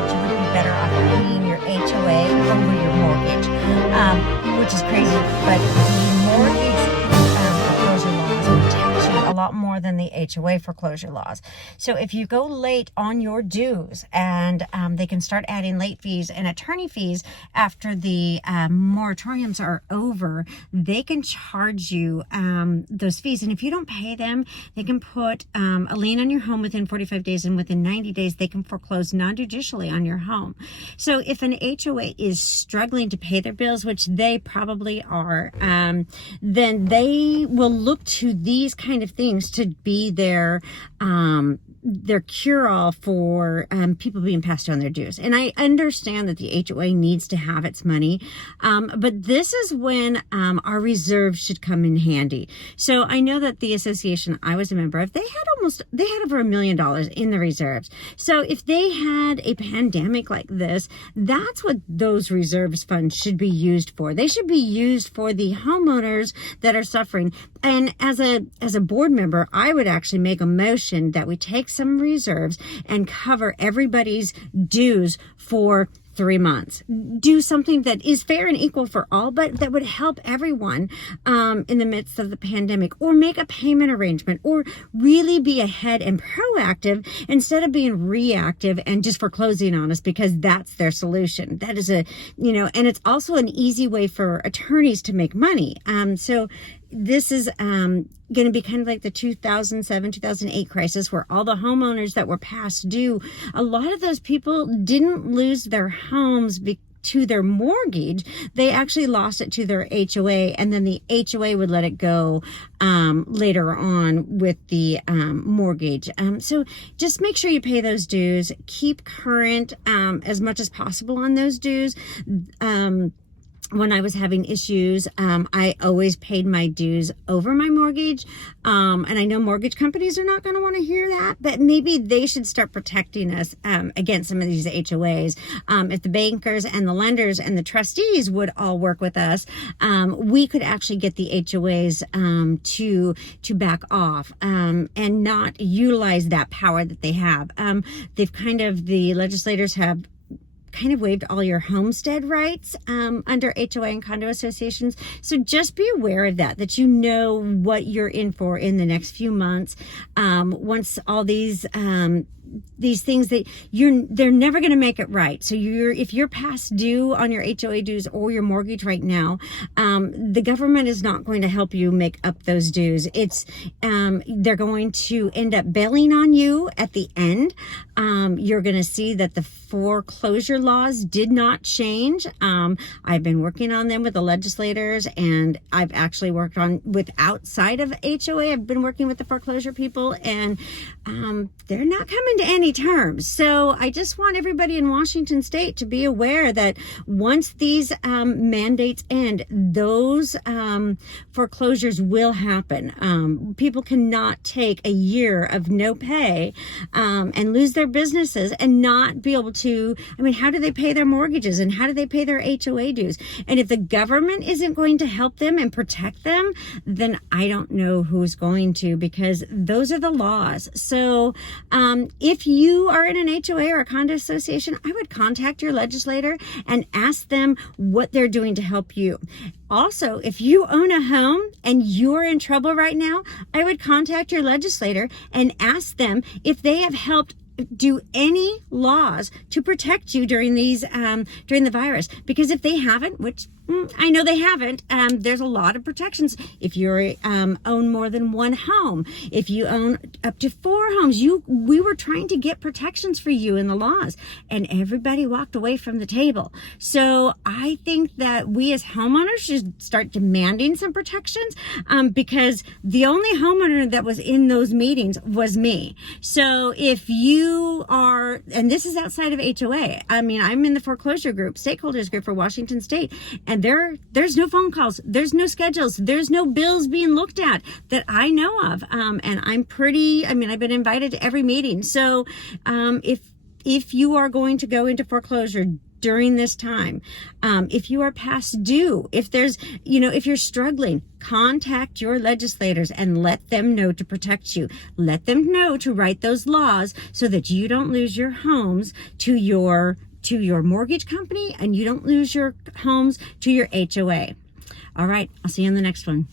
that you would be better off paying your HOA over your mortgage, which is crazy, but the mortgage foreclosure laws protect you a lot more than the HOA foreclosure laws. So if you go late on your dues, and they can start adding late fees and attorney fees after the moratoriums are over, they can charge you those fees. And if you don't pay them, they can put a lien on your home within 45 days, and within 90 days, they can foreclose non-judicially on your home. So if an HOA is struggling to pay their bills, which they probably are, then they will look to these kind of things to be their cure-all for people being passed on their dues. And I understand that the HOA needs to have its money, but this is when our reserves should come in handy. So I know that the association I was a member of, they had over $1 million in the reserves. So if they had a pandemic like this, that's what those reserves funds should be used for. They should be used for the homeowners that are suffering. And as a board member, I would actually make a motion that we take some reserves and cover everybody's dues for 3 months. Do something that is fair and equal for all, but that would help everyone in the midst of the pandemic, or make a payment arrangement, or really be ahead and proactive instead of being reactive and just foreclosing on us because that's their solution. That is and it's also an easy way for attorneys to make money. So this is going to be kind of like the 2007, 2008 crisis, where all the homeowners that were past due, a lot of those people didn't lose their homes to their mortgage. They actually lost it to their HOA, and then the HOA would let it go later on with the mortgage. So just make sure you pay those dues. Keep current as much as possible on those dues. When I was having issues, I always paid my dues over my mortgage. And I know mortgage companies are not going to want to hear that, but maybe they should start protecting us against some of these HOAs. If the bankers and the lenders and the trustees would all work with us, we could actually get the HOAs to back off and not utilize that power that they have. The legislators have kind of waived all your homestead rights under HOA and condo associations. So just be aware of that you know what you're in for in the next few months. Once all these things that they're never going to make it right. So if you're past due on your HOA dues or your mortgage right now, the government is not going to help you make up those dues. They're going to end up bailing on you at the end. You're going to see that the foreclosure laws did not change. I've been working on them with the legislators, and I've actually worked with outside of HOA. I've been working with the foreclosure people, and they're not coming to any terms. So I just want everybody in Washington State to be aware that once these mandates end, those foreclosures will happen. People cannot take a year of no pay and lose their businesses and not be able to, how do they pay their mortgages, and how do they pay their HOA dues? And if the government isn't going to help them and protect them, then I don't know who's going to, because those are the laws. So if you are in an HOA or a condo association, I would contact your legislator and ask them what they're doing to help you. Also, if you own a home and you're in trouble right now, I would contact your legislator and ask them if they have helped do any laws to protect you during the virus. Because if they haven't, which I know they haven't, there's a lot of protections. If you own more than one home, if you own up to 4 homes, we were trying to get protections for you in the laws, and everybody walked away from the table. So I think that we as homeowners should start demanding some protections, because the only homeowner that was in those meetings was me. So if you are, and this is outside of HOA, I'm in the foreclosure group, stakeholders group for Washington State, and there's no phone calls, there's no schedules, there's no bills being looked at that I know of. And I've been invited to every meeting. So if if you are going to go into foreclosure during this time, if you are past due, if there's, if you're struggling, contact your legislators and let them know to protect you. Let them know to write those laws so that you don't lose your homes to your mortgage company and you don't lose your homes to your HOA. All right, I'll see you in the next one.